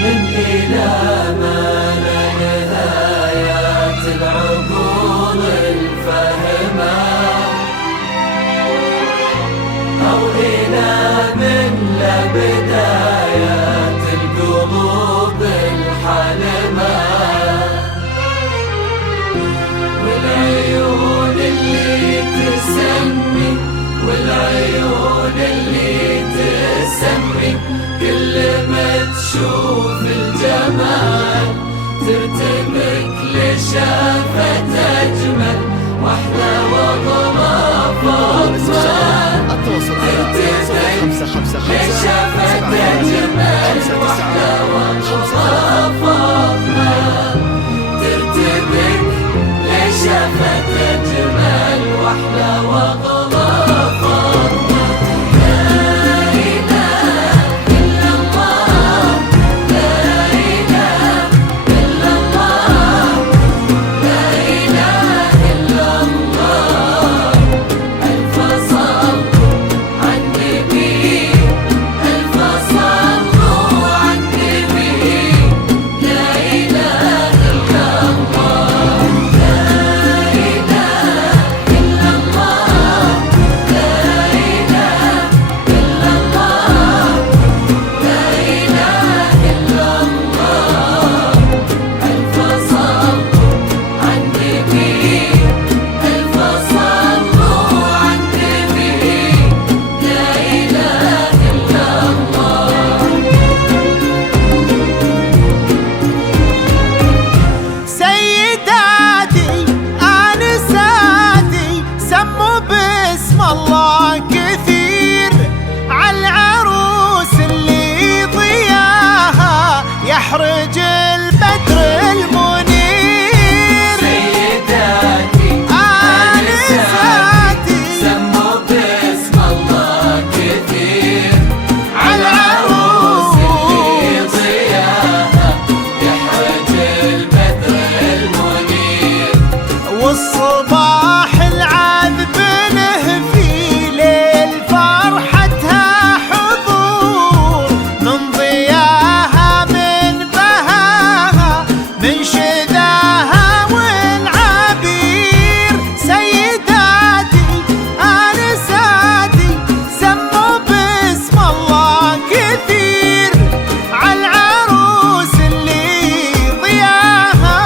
من إلى ما لا نهايات العقول الفهمة، أو إلى من لا بدايات القلوب الحلمة، والعيون اللي تسمي والعيون اللي تسمي كل ما تشوف الجمال ترتبك لشافة أجمل وأحلى وأغلى فاطمة، ترتبك لشافة أجمل وأحلى وأغلى فاطمة، ترتبك لشافة أجمل وأحلى وأغلى فاطمة. يحرج البدر المنير، سيداتي آنساتي سموا باسم الله كثير، عالعروس اللي ضياها يحرج البدر المنير، والصباح العذب له في ليل فرحتها حضور من ضياها من شذاها والعبير، سيداتي آنساتي سموا باسم الله كثير، عالعروس اللي ضياها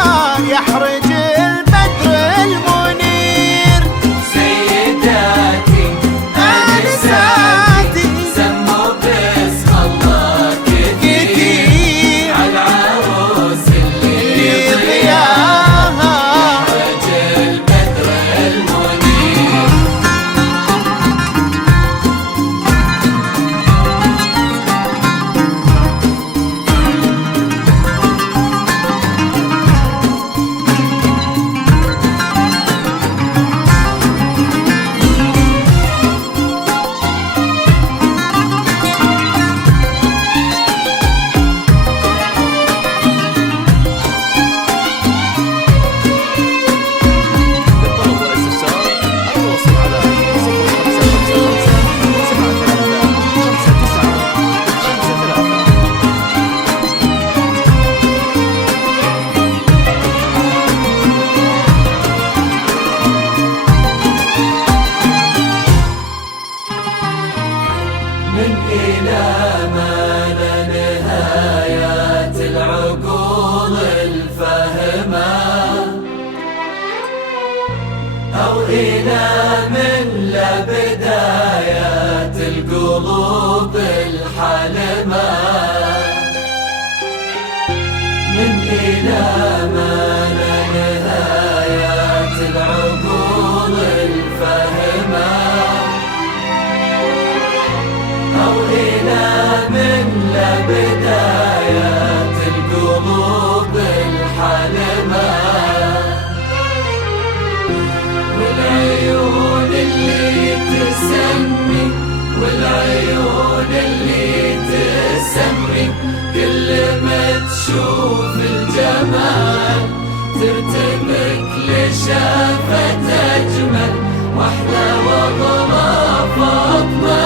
يحرج البدر المنير، سيداتي آنساتي سموا باسم الله كثير، عالعروس من إلى ما لا نهايات العقول الفهمة، أو إلى من لا بدايات القلوب الحلمة، من إلى ما لا نهايات العقول الفهمة، أو إلى من لا بدايات القلوب الحلمة، والعيون اللي تسمي والعيون اللي تسمي كل ما تشوف الجمال ترتبك لشافة أجمل وأحلى وأغلى فاطمة،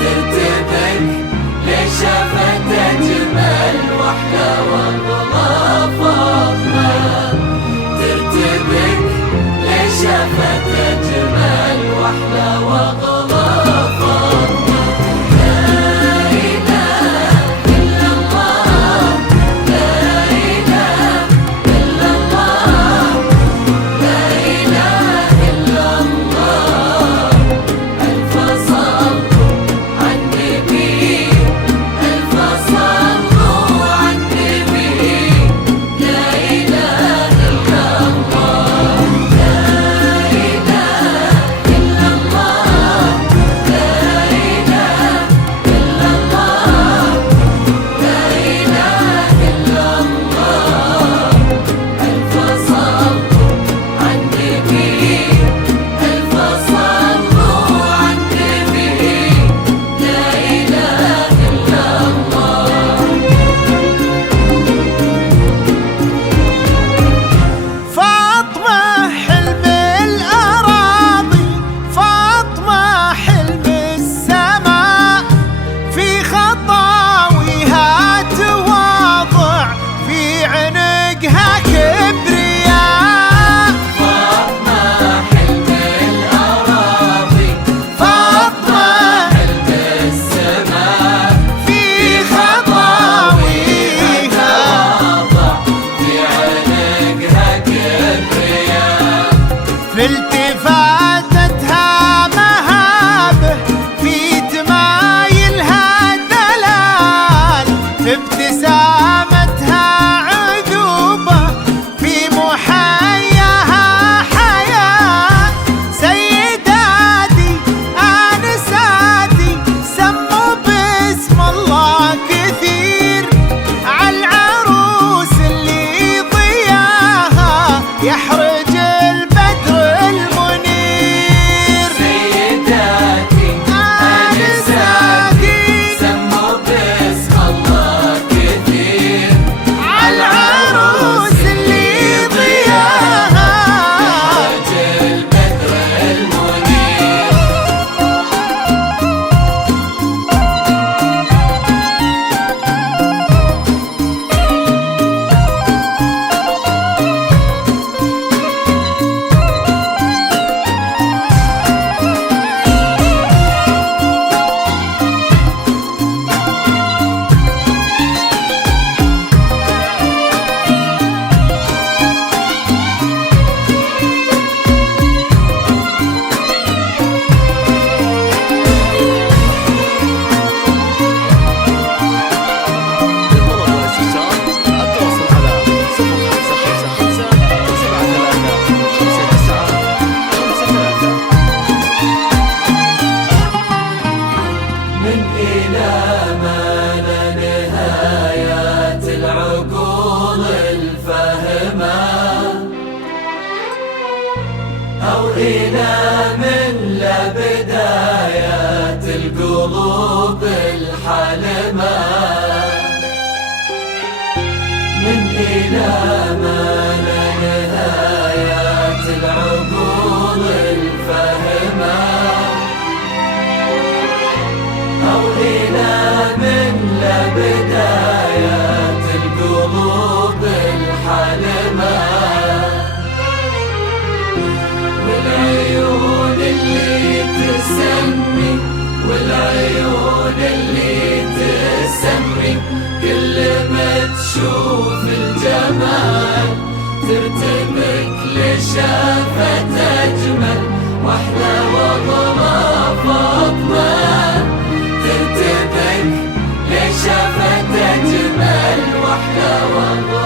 ترتبك لشافة أجمل واحلى واغلى فاطمة، ترتبك لشافت اجمل واحلى واغلى فاطمة. لا اله الا الله، لا اله الا الله، لا اله الا الله. الف صلوا على النبي، الف صلوا على النبي. لا اله الا الله، لا اله الا الله، لا اله الا الله، لا اله الا الله. الف صلوا على النبي، الف صلوا على النبي. لا اله الا الله. فاطمة حلم الأراضي، فاطمة حلم السماء، في خطاويها تواضع، في عنقها كبرياء. فاطمة حلم الأراضي، فاطمة حلم السماء، في خطاويها تواضع، في عنقها كبرياء. في التفاتتها مهابة، في تمايلها دلال، في ابتسامتها عذوبة، في محياها حياة. سيداتي آنساتي سموا باسم الله كثير، عالعروس اللي ضياها يحرج البدر المنير. سيداتي آنساتي سموا باسم الله كثير، عالعروس اللي ضياها تاج البدر المنير. للطلب والاستفسار التواصل على 0555 73 59 53. من إلى ما لا نهايات العقول الفاهمة، أو إلى من لا بدايات القلوب الحالمة. من إلى ما لا نهايات العقول الفاهمة، أو إلى من لا بدايات القلوب الحالمة. والعيون اللي تسمي، والعيون اللي تسمي، كل ما تشوف الجمال ترتبك لشافت أجمل واحلى واغلى فاطمة، ترتبك لشافت أجمل واحلى واغلى